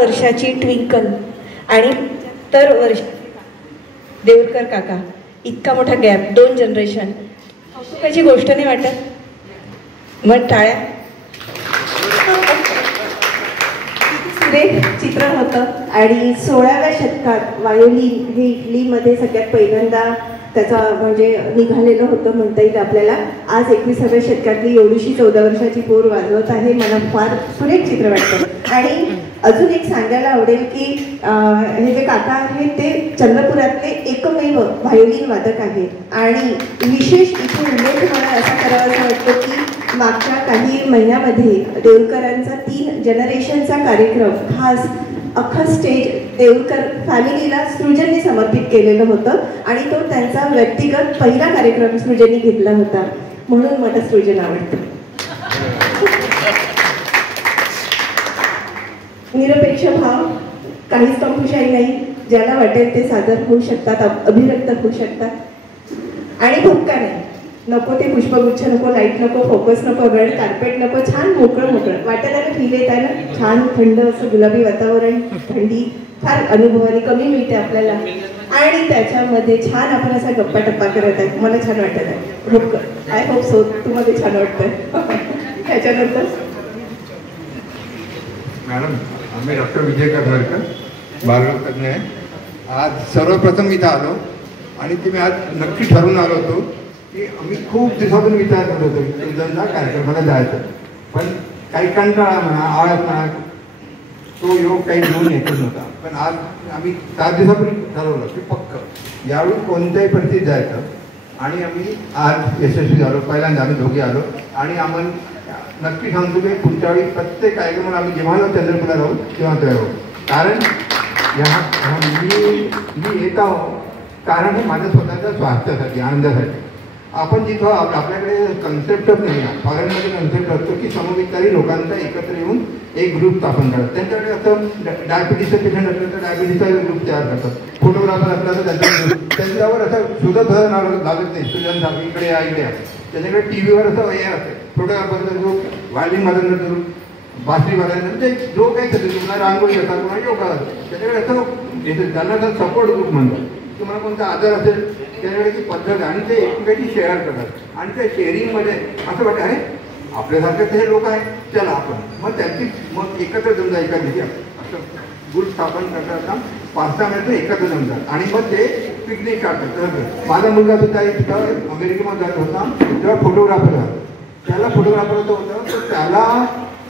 वर्षाची ट्विंकल आणि तर वर्ष देवरकर काका, इतका मोठा गॅप, 2 जनरेशन, कौतुकाची गोष्ट नाही वाटत? मग टाळ्या. सुरेख चित्र होतं आणि 16व्या शतकात वायोलिन हे इटलीमध्ये सगळ्यात पहिल्यांदा त्याचा म्हणजे निघालेलं होतं म्हणता येईल आपल्याला. आज 21व्या शतकातली एवढीशी 14 वर्षाची पोर वाजवत आहे. मला फार सुरेख चित्र वाटतं. आणि अजून एक सांगायला आवडेल की हे जे काका आहेत ते चंद्रपुरातले एकमेव व्हायोलिन वादक आहेत. आणि विशेष इथे उल्लेख मला असा करावासा वाटतो की मागच्या काही महिन्यामध्ये देवरकरांचा 3 जनरेशनचा कार्यक्रम खास अख्खा स्टेज देवरकर फॅमिलीला सृजनने समर्पित केलेलं होतं आणि तो त्यांचा व्यक्तिगत पहिला कार्यक्रम सृजनने घेतला होता. म्हणून मला सृजन आवडतं. निरपेक्ष भाव, काहीच कंपुशाही नाही. ज्याला वाटेल ते सादर होऊ शकतात, अभिव्यक्त होऊ शकतात. आणि भुक्का नाही. नको ते पुष्पगुच्छ नको, लाईट नको, फोकस नको, रेड कार्पेट नको. छान मोकळं मोकळं वाटायला फील येत आहे ना. छान थंड असं गुलाबी वातावरण, थंडी फार अनुभवाने कमी मिळते आपल्याला. आणि त्याच्यामध्ये छान आपण असा गप्पा टप्पा करत आहे. मला छान वाटत आहे. आय होप सो तुम्हाला छान वाटतंय. त्याच्यानंतर मॅडम, आम्ही डॉक्टर विजय करनारकर, बालरोगतज्ञ आहे. आज सर्वप्रथम इथं आलो आणि तुम्ही आज नक्की ठरवून आलो होतो की आम्ही खूप दिवसातून विचार करत होतो की सृजनच्या कार्यक्रमाला जायचं, पण काही कंटाळा म्हणा, आळस म्हणा, तो योग काही घेऊन येतच नव्हता. पण आज आम्ही 7 दिवसापूर्वी ठरवलं की पक्क यावेळी कोणत्याही परिस्थितीत जायचं. आणि आम्ही आज यशस्वी झालो. पहिल्यांदा आम्ही दोघे आलो आणि आम्हाला नक्की सांगतो की पुढच्या वेळी प्रत्येक कार्यक्रमाला आम्ही जेव्हा चंद्रपूरला राहू तेव्हा तयार राहू. कारण मी येत आहो कारण हे माझ्या स्वतःच्या स्वास्थ्यासाठी, आनंदासाठी. आपण जिथं आपल्याकडे कन्सेप्टच नाही आहे. फॉरेनमध्ये कन्सेप्ट असतो की समविचारी लोकांचा एकत्र येऊन एक ग्रुप स्थापन करतात. त्यांच्याकडे असं डायबिटीसचं पेशंट असलं तर डायबिटीसचा ग्रुप तयार करतात. फोटोग्राफर असला तर त्यांच्यावर असं सुद्धा लागत नाही. सुजन इकडे या इकडे या. त्याच्याकडे टी व्हीवर असं हे असते फोटोग्राफरचा ग्रुप, व्हायलिन वादनचा ग्रुप, बासरी वादनचा, ते जो काही तुम्हाला रांगोळी असतात, कोणा योगा असतात, त्याच्याकडे असं त्यांना तर सपोर्ट ग्रुप म्हणतात. तुम्हाला कोणता आजार असेल त्याच्याकडे ती पद्धत आणि ते एकमेकांची शेअर करतात. आणि त्या शेअरिंगमध्ये असं वाटतं अरे आपल्यासारखे हे लोक आहेत, चला आपण मग त्यांची मग एकत्र जमता. एका दिवशी असं ग्रुप स्थापन करतात, 5-6 मिनिटं एकत्र जमतात आणि मग ते पिकनिक काढतात. माझा मुलगा सुद्धा इथं अमेरिकेमध्ये जात होता तेव्हा फोटोग्राफर होता. त्याला फोटोग्राफरचं होतं तर त्याला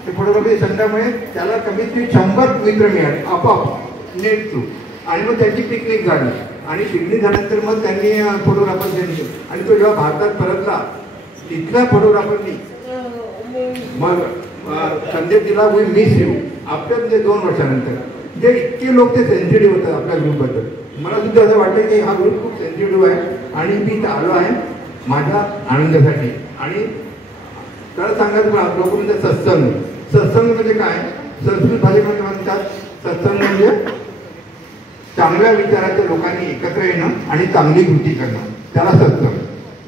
ते फोटोग्राफी संध्यामुळे त्याला कमीत कमी 100 मित्र मिळाले आपोआप नेट थ्रू. आणि मग त्यांची पिकनिक झाली आणि पिकनिक झाल्यानंतर मग त्यांनी फोटोग्राफर दिले. आणि तो जेव्हा भारतात परतला तिथल्या फोटोग्राफरनी मग संदेश दिला, वी मिस यू. आपल्या म्हणजे 2 वर्षानंतर जे इतके लोक ते सेन्सिटिव्ह होतात आपल्या ग्रुपबद्दल. मला सुद्धा असं वाटतं की हा ग्रुप खूप सेन्सिटिव्ह आहे आणि मी इथं आलो आहे माझ्या आनंदासाठी. आणि तर सांगायचं लोक म्हणजे सत्संग म्हणजे काय, संस्कृत भाषेमध्ये म्हणतात सत्संग म्हणजे चांगल्या विचाराच्या लोकांनी एकत्र येणं आणि चांगली कृती करणं, त्याला सत्संग.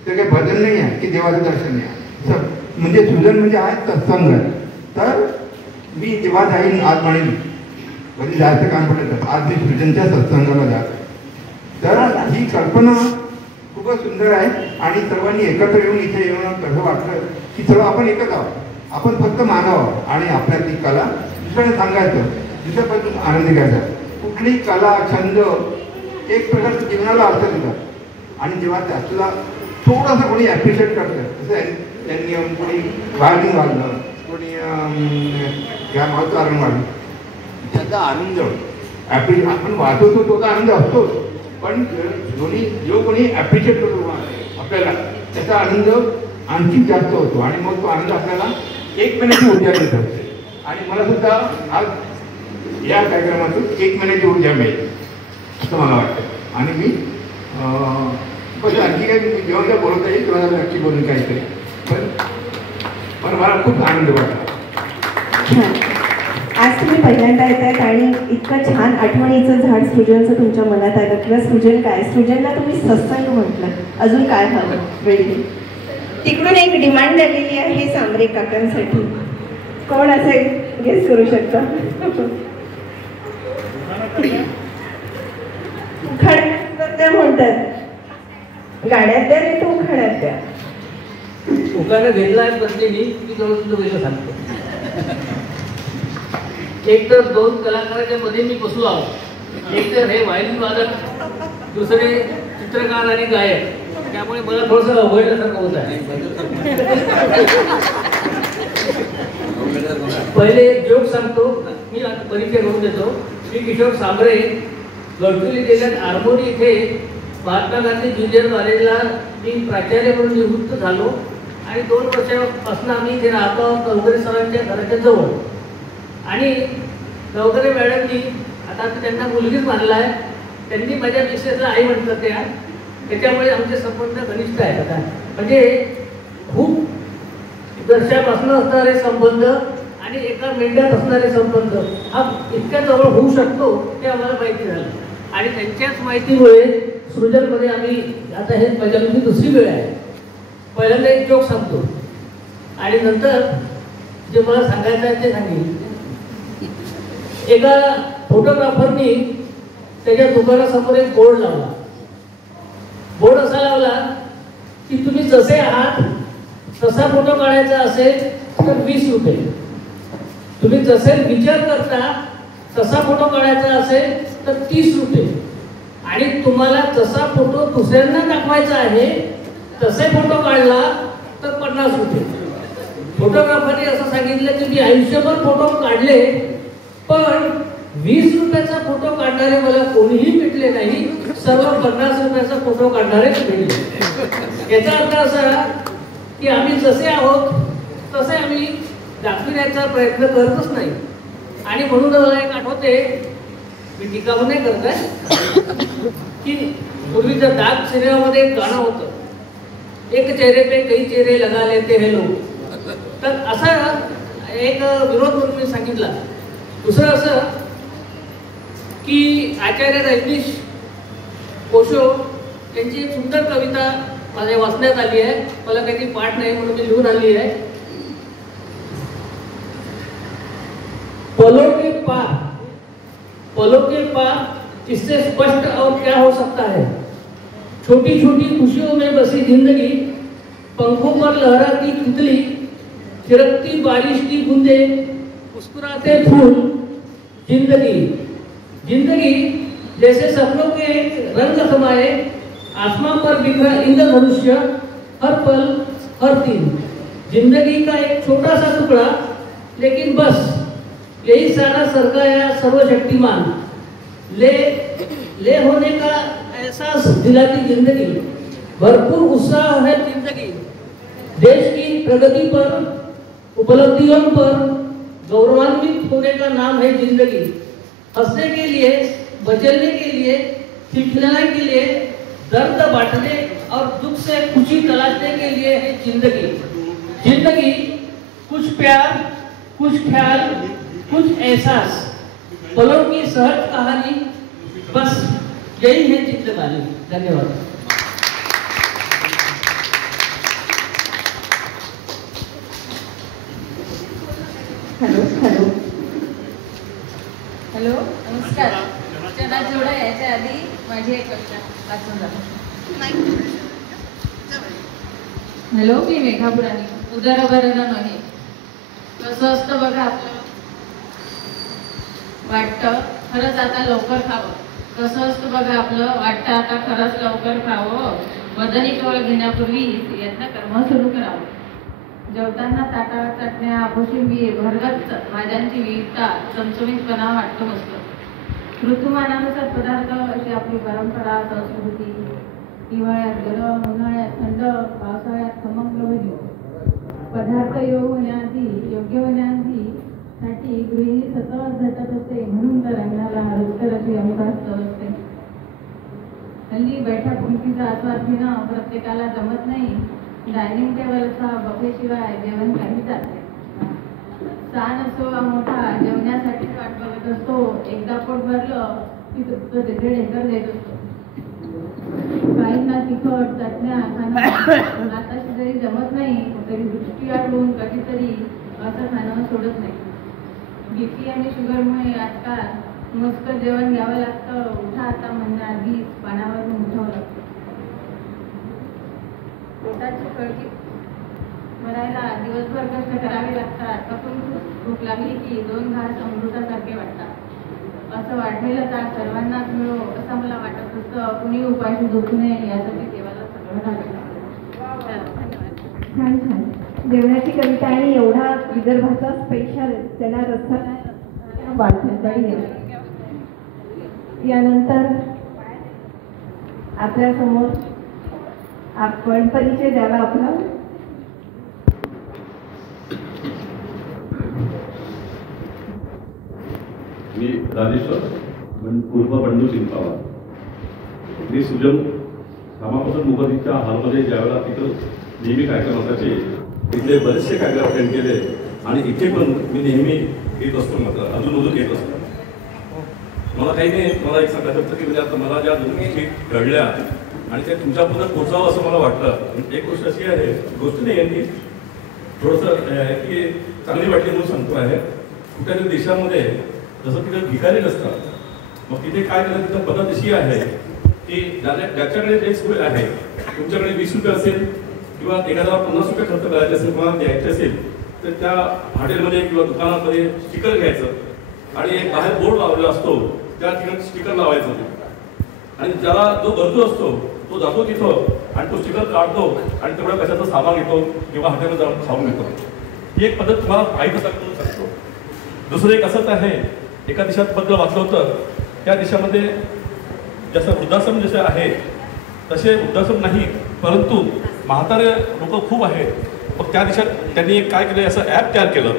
ते काही भजन नाही आहे की देवाचं दर्शन नाही आहे. म्हणजे सृजन म्हणजे आहे सत्संग आहे. तर मी जेव्हा जाईन आज म्हणेन कधी जायचं काम पडलं आज मी सृजनच्या सत्संगाला जातो. तर ही कल्पना खूपच सुंदर आहे आणि सर्वांनी एकत्र येऊन इथे येऊन कसं वाटलं की सर्व आपण एकच आहोत. आपण फक्त मानव आहोत आणि आपल्यातली कला दुसऱ्याने सांगायचं, दुसऱ्यापासून आनंदी घ्यायचा. कुठली कला छंद एक प्रकारचं जीवनाला अर्थ देतात आणि जेव्हा त्यातला थोडंसं कोणी ॲप्रिशिएट करतं, जसं त्यांनी कोणी व्हायलिन वाजलं, कोणी या मावतारण वाजलं, त्याचा आनंद आपण वाजवतो तो आनंद असतोच. पण जो कोणी ॲप्रिशिएट करतो आपल्याला त्याचा आनंद आणखी जास्त होतो आणि मग तो आनंद आपल्याला 1 महिन्याची ऊर्जा देत असते. आणि मला सुद्धा आज या कार्यक्रमातून 1 महिन्याची ऊर्जा मिळेल असं मला वाटतं. आणि मी बस आणखी काही जेव्हा जेव्हा बोलत आहे तेव्हा नक्की बोलून काहीतरी पण मला खूप आनंद वाटला. आज तुम्ही पहिल्यांदा येत आहेत आणि इतकं छान आठवणीचं झाड सृजनचं तुमच्या मनात आलं किंवा सृजन काय, सृजनला तुम्ही सत्संग म्हटलं. अजून काय हवं वेळी. तिकडून एक डिमांड आलेली आहे सांबरे काकांसाठी. कोण असेल गेस करू शकता? गाड्यात द्या नाही तर उखाण्यात द्या. उखाणा घेतला आहे बसलेली की जवळ तुझं वेगळं सांगतो. एक तर 2 कलाकाराच्या मध्ये मी बसलो आहोत. एक तर हे व्हायलिन वादक, दुसरे चित्रकार आणि गायक. त्यामुळे मला थोडंसं अवघडल्यासारखं होत आहे. पहिले एक जोक सांगतो, मी परिचय करून देतो. मी किशोर सांबरे, गडचिरोली जिल्ह्यात आरमोरी इथे महात्मा गांधी ज्युनियर कॉलेजला मी प्राचार्य म्हणून निवृत्त झालो आणि 2 वर्षापासून आम्ही इथे राहतो नवकरे सरांच्या घराच्या जवळ. आणि नवकरे मॅडमनी, आता त्यांना मुलगीच मानला आहे, त्यांनी माझ्या मिसेसला आई म्हणतात त्या, त्याच्यामुळे आमचे संबंध घनिष्ठ आहेत. आता म्हणजे खूप वर्षापासून असणारे संबंध आणि एका मेंढ्यात असणारे संबंध हा इतक्या जवळ होऊ शकतो ते आम्हाला माहिती झालं. आणि त्यांच्याच माहितीमुळे सृजनमध्ये आम्ही आता हे माझ्याकडे दुसरी वेळ आहे. पहिल्यांदा एक जोक सांगतो आणि नंतर जे मला सांगायचं आहे ते सांगेन. एका फोटोग्राफरनी त्याच्या दुकानासमोर एक बोर्ड लावला. बोर्ड असा लावला की तुम्ही जसे आहात तसा फोटो काढायचा असेल तर 20 रुपये. तुम्ही जसे विचार करता तसा फोटो काढायचा असेल तर 30 रुपये. आणि तुम्हाला जसा फोटो दुसऱ्यांना दाखवायचा आहे तसे फोटो काढला तर 50 रुपये. फोटोग्राफरने असं सांगितलं की मी आयुष्यभर फोटो काढले पण 20 रुपयाचा फोटो काढणारे मला कोणीही भेटले नाही, सर्व 50 रुपयाचा फोटो काढणारेच भेटले. याचा अर्थ असा की आम्ही जसे आहोत तसे आम्ही दाखविण्याचा प्रयत्न करतच नाही. आणि म्हणून मला एक आठवते, मी टीका पण नाही करत आहे, की पूर्वीच्या दाग सिनेमामध्ये एक गाणं होतं, एक चेहरे पे कई चेहरे लगा लेते हैं लोग. तर असा एक विरोध म्हणून मी सांगितला. दुसरं असं की आचार्य रजनीश कोशो यांची एक सुंदर कविता माझ्या वाचण्यात आली आहे. मला काही पाठ नाही म्हणून मी लिहून आली आहे. पलों के पार इससे स्पष्ट और क्या हो सकता है. छोटी छोटी खुशियों में बसी जिंदगी, पंखों पर लहराती तितली, थिरकती बारिश की बूंदे, मुस्कुराते फूल. जिंदगी जिंदगी जैसे सपनों के एक रंग समाये, आसमां पर बिखरा इंद्रधनुष्य, हर पल हर दिन. जिंदगी का एक छोटा सा टुकड़ा, लेकिन बस यही सारा सरकाया सर्वशक्तिमान. ले होने का एहसास दिलाती जिंदगी, भरपूर उत्साह है जिंदगी. देश की प्रगति पर, उपलब्धियों पर गौरवान्वित होने का नाम है जिंदगी. हंसने के लिए, बचलने के लिए, खिलखिलाने के लिए, दर्द बांटने और दुख से खुशी तलाशने के लिए है जिंदगी. जिंदगी कुछ प्यार, कुछ ख्याल, कुछ एहसास, पलों की सहज कहानी, बस यही है जिंदगानी. धन्यवाद. हॅलो हॅलो हॅलो, नमस्कार. चना जोडा याच्या आधी माझी एक कविता वाचून जातो. हॅलो, मी मेघा पुराणी. उदरभरण नाही कसं असतं बघा आपलं. वाटतं खरंच आता लवकर खावं. कसं असतं बघा आपलं. वाटतं आता खरंच लवकर खावं. मदनी कवळ घेण्यापूर्वी यत्न कर्म सुरू करावं. जेवताना ताटावर चटण्या, कोशिंबीर, भरगच्च भाज्यांची विविधता, चमचमीतपणा वाटतो मस्त. ऋतुमानानुसार पदार्थ अशी आपली परंपरा, संस्कृती. हिवाळ्यात गरम, उन्हाळ्यात थंड, पावसाळ्यात खमंग भजी. पदार्थ योग्य होण्याआधी साठी गृहिणी सतत झटत असते. म्हणून तर अंगणाला रुचकर अशी अमुकास चव असते. हल्ली बैठक पंक्तीचा आस्वाद घेणं प्रत्येकाला जमत नाही. डायनिंग टेबलचा बफेशिवाय जेवण काही जात नाही. सण असो वा मोठा, जेवण्यासाठी वाट बघत असतो. एकदा पोट भरलं की तृप्त तिथे ढेकर देत असतो. काहींना तिखट चटण्या खाणं आताशी जरी जमत नाही तरी दृष्टी आठवून कधीतरी असं खाणं सोडत नाही. बीपी आणि शुगरमुळे आजकाल मस्त जेवण घ्यावं लागतं. उठा आता म्हणण्याआधी पानावरून उठावं लागतं. पोटाची कळगी भरायला दिवसभर कष्ट करावे लागतात. कसून भूक लागली की 2 घास अमृतासारखे वाटतात. असं वाढलेलं ताक सर्वांनाच मिळो असं मला वाटत होतं. कुणी उपाशी झोपू नये यासाठी देवाला सगळं धन्यवाद. छान छान जेवणाची कविता आणि एवढा विदर्भाचा स्पेशल त्यांना रस्ता वाढता. यानंतर आपल्या समोर आपण परिचय द्यावा आपला. मी राजेश्वर पूर्व बंडू चिंतावा. मी सुजम रामाप्रसाद मुखर्जीच्या हॉलमध्ये ज्यावेळेला तिथं नेहमी कार्यक्रम असायचे तिथले बरेचसे कार्यक्रम अटेंड केले आणि इथे पण मी नेहमी येत असतो. मात्र अजून येत असतो. मला काही नाही, मला एक सांगायचं होतं की म्हणजे आता मला ज्या दोन गोष्टी घडल्या आणि त्या तुमच्यापर्यंत पोचावं असं मला वाटलं. एक गोष्ट अशी आहे, गोष्ट नाही यांनी थोडंसं आहे की चांगली वाटली म्हणून सांगतो आहे. कुठल्या देशामध्ये जसं तिथे भिकारी नसतात, मग तिथे काय केलं, तिथं पद्धत अशी आहे की ज्याच्याकडे जे सोय आहे, तुमच्याकडे 20 रुपये असेल किंवा एखाद्याला 50 रुपये खर्च करायचे असेल, कोणाला द्यायचे असेल तर त्या हॉटेलमध्ये किंवा दुकानामध्ये स्टिकर घ्यायचं आणि एक बाहेर बोर्ड लावलेला असतो, त्या ठिकाणी स्टिकर लावायचं आणि ज्याला जो गरजू असतो तो जातो तिथं आणि तो स्टिकर काढतो आणि तेवढ्या कशाचं सामान घेतो किंवा हॉटेलमध्ये जाऊन खाऊन घेतो. ही एक पद्धत तुम्हाला माहीत असा करू शकतो. दुसरं एक असंच आहे, एका देशात पत्र वाचलं होतं, त्या देशामध्ये जसं वृद्धाश्रम जसे आहे तसे वृद्धाश्रम नाही, परंतु म्हातारे लोक खूप आहेत. मग त्या देशात त्यांनी एक काय केलं, असं ॲप तयार केलं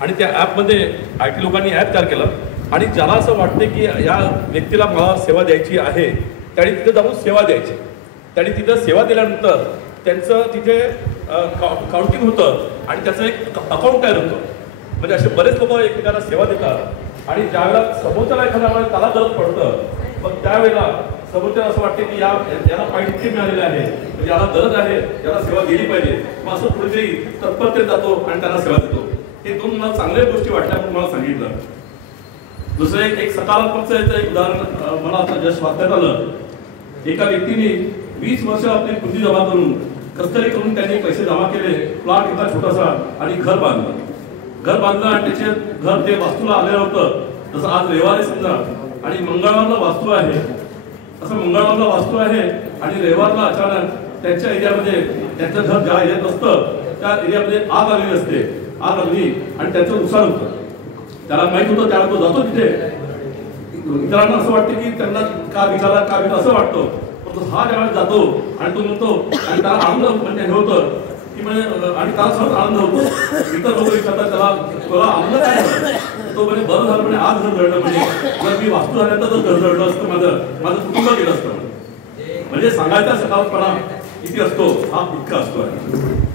आणि त्या ॲपमध्ये IT लोकांनी ॲप तयार केलं आणि ज्याला असं वाटते की या व्यक्तीला मला सेवा द्यायची आहे त्याने तिथं जाऊन सेवा द्यायची. त्याने तिथं सेवा दिल्यानंतर त्यांचं तिथे काउंटिंग होतं आणि त्याचं एक अकाउंट तयार होतं. म्हणजे असे बरेच लोक एकमेकांना सेवा देतात आणि ज्यावेळेला समोरच्याला एखाद्या वेळेला त्याला गरज पडतं, मग त्यावेळेला समोरच्याला असं वाटते की याला पॉईंट इतके मिळालेले आहे, म्हणजे याला गरज आहे, याला सेवा दिली पाहिजे. मग असं कुठेतरी तत्परतेत जातो आणि त्यांना सेवा देतो. हे दोन मला चांगल्या गोष्टी वाटल्या म्हणून मला सांगितलं. दुसरं एक सकारात्मकचं एक उदाहरण मला आता जस्ट वाचण्यात आलं. एका व्यक्तीने 20 वर्ष आपली पुंजी जमा करून कसतरी करून त्यांनी पैसे जमा केले, प्लॉट घेतला छोटासा आणि घर बांधलं आणि त्याचे घर ते वास्तूला आलेलं होतं. जसं आज रविवार आहे समजा आणि मंगळवारला वास्तू आहे, असं मंगळवारला वास्तू आहे आणि रविवारला अचानक त्यांच्या एरियामध्ये त्यांचं घर ज्या एरियात असतं त्या एरियामध्ये आग आलेली असते. आग लागली आणि त्यांचं नुकसान होतं. त्याला माहित होतं, त्याला तो जातो तिथे. इतरांना असं वाटतं की त्यांना का विचारा असं वाटतं, पण हा ज्यावेळेस जातो आणि तो म्हणतो आणि त्याला आनंद म्हणजे हे होतं की म्हणजे आणि त्याला सहज आनंद होतो. इतर लोक विचारतात त्याला आनंद काय झाला, तो म्हणजे बरं झालं म्हणजे आज घर जळलं, म्हणजे जर मी वास्तू झाल्यानंतर जर घर जळलं असतं माझं कुटुंब गेलं असतं. म्हणजे सांगायचा सकारात्मकपणा किती असतो हा इतका असतो आहे.